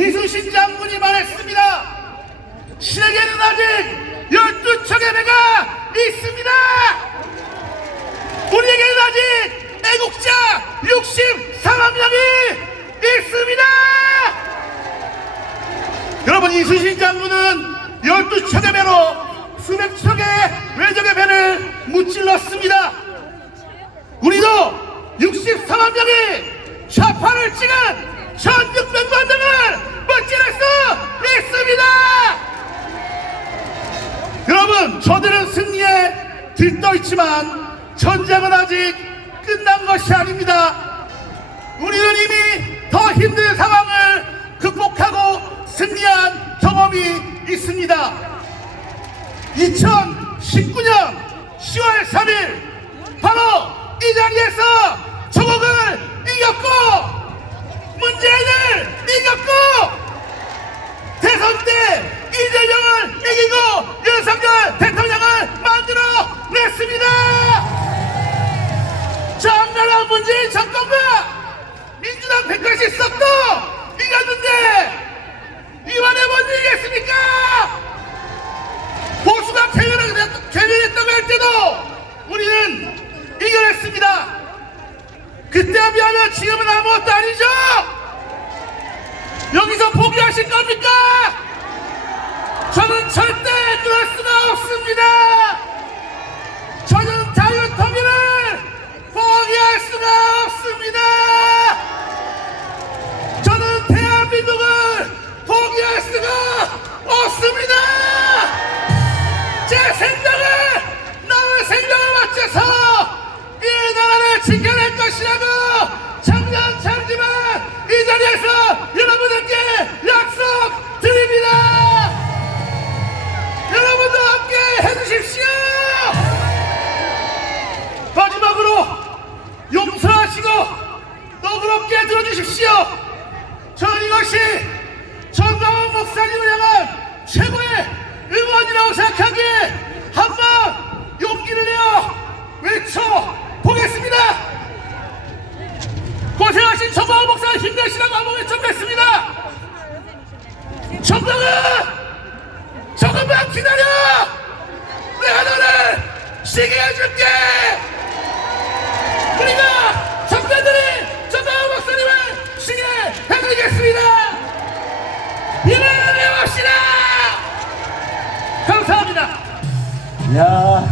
이수신 장군이 말했습니다. 신에게는 아직 열두 척의 배가 있습니다. 우리에게는 아직 애국자 64만 명이 있습니다. 여러분 이수신 장군은 열두 척의 배로 수백 척의 외적의 배를 무찔렀습니다. 우리도 64만 명이 좌파를 찍은 1600만 명을 무찔할 수 있습니다. 여러분 저들은 승리에 들떠 있지만 전쟁은 아직 끝난 것이 아닙니다. 우리는 이미 더 힘든 상황을 극복하고 승리한 경험이 있습니다. 2019년 10월 3일 바로 이 자리에서 조국을 이겼고 문재인을 이겼고 대선 때 이재명을 이기고 윤석열 대통령을 만들어 냈습니다. 정나라 문재인 정권과 민주당 180 석도 이겼는데 이번에 못 이기겠습니까? 보수가 개변- 개변했다고 할 때도 우리는 이겨냈습니다. 그때와 비하면 지금은 아무것도 아니죠? 여기서 포기하실 겁니까? 저는 절대 그럴 수가 없습니다. 이 나라를 지켜낼 것이라고 참지만 이 자리에서 여러분들께 약속드립니다. 여러분도 함께 해주십시오. 마지막으로 용서하시고 너그럽게 들어주십시오. 저는 이것이 정강원 목사님을 향한 최고의 응원이라고 생각하기에 우리 전방울 목사 힘내시라고 한번 외쳐보겠습니다. 전방은 조금만 기다려. 내가 너를 시기해줄게. 우리가 전배들이 전방울 목사님을 시기해드리겠습니다. 일어나려 합시다. 감사합니다. 야.